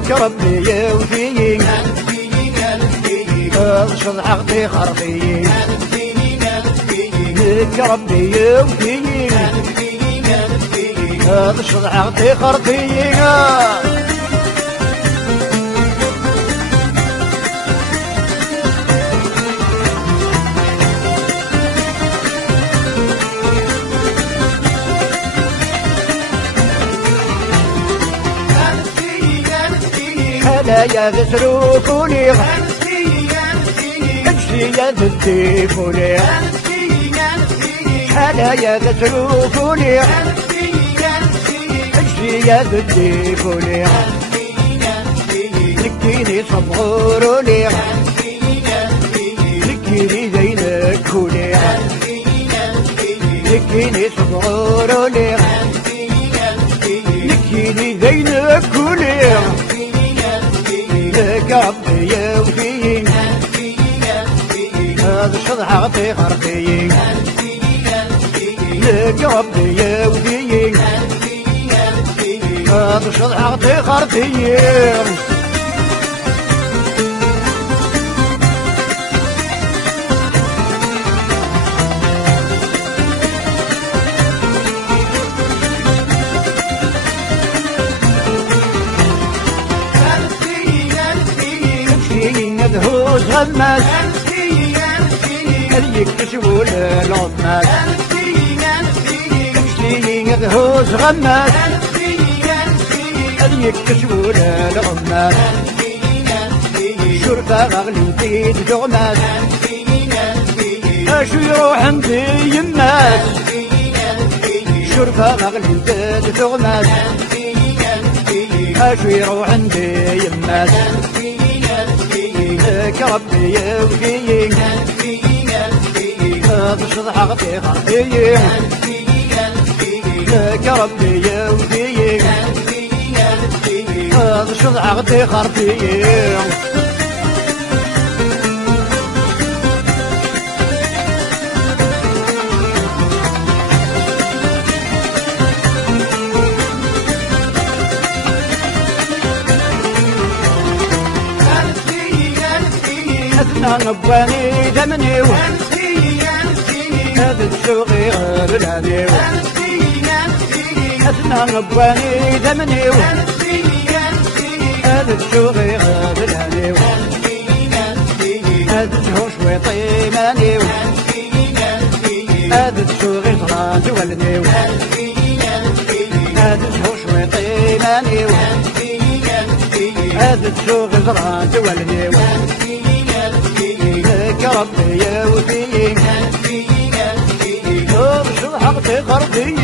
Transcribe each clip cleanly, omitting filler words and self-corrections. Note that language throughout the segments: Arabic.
لك ربي يوفيني ارشد عقدي خرطي لك ربي يوفيني ارشد عقدي خرطي هلا يا ذسروفوني امشي يا ذسيفوني هلا يا ذسروفوني امشي يا ذسيفوني لكيني صبغوروني لكيني زينكوني لكيني صبغوروني لكيني زينكوني لك ربي يوفيني ارشد عقدي خرطي لك ربي يوفيني ارشد عقدي خرطي ندهوز غماس اللي يكتشفوا العظمات اللي ندهوز غماس اللي يكتشفوا العظمات شرفة غلي في الدغمات اشو يروح عندي يماس شرفة غلي في الدغمات اشو يروح عندي يماس لك ربي يوفيني ارشد عقدي خرطي لك ربي يوفيني ارشد عقدي خرطي نباني دمني هذا السوق غير الهدي أثنى نباني دمني هذا السوق غير الهدي هذا الهوش ويطيماني هذا السوق صلاة والدي هذا الهوش ويطيماني هذا السوق صلاة والدي لك ربي يوفيني ارشد عقدي خرطي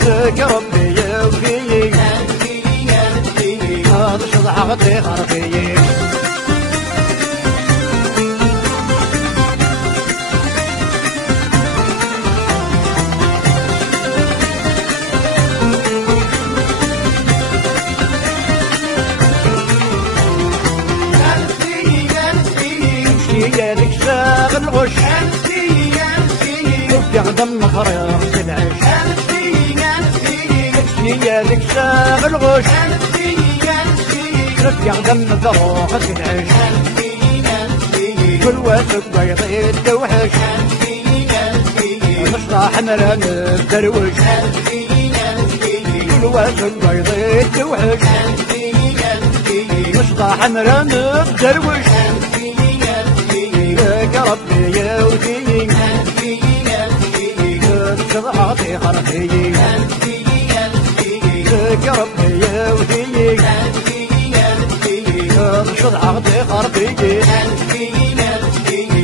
لك ربي يوفيني ارشد عقدي خرطي يدك ساغ الغش يخدم مفرغ العيش يدك ساغ الغش يخدم مفرغ العيش كل واسق بيض الدوحش مصطح حمران الدروش كل واسق بيض الدوحش مصطح حمران الدروش لك ربي يوفيني ارشد عقدي خرطي لك ربي يوفيني ارشد عقدي خرطي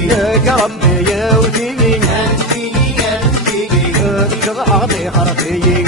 لك ربي يوفيني ارشد عقدي خرطي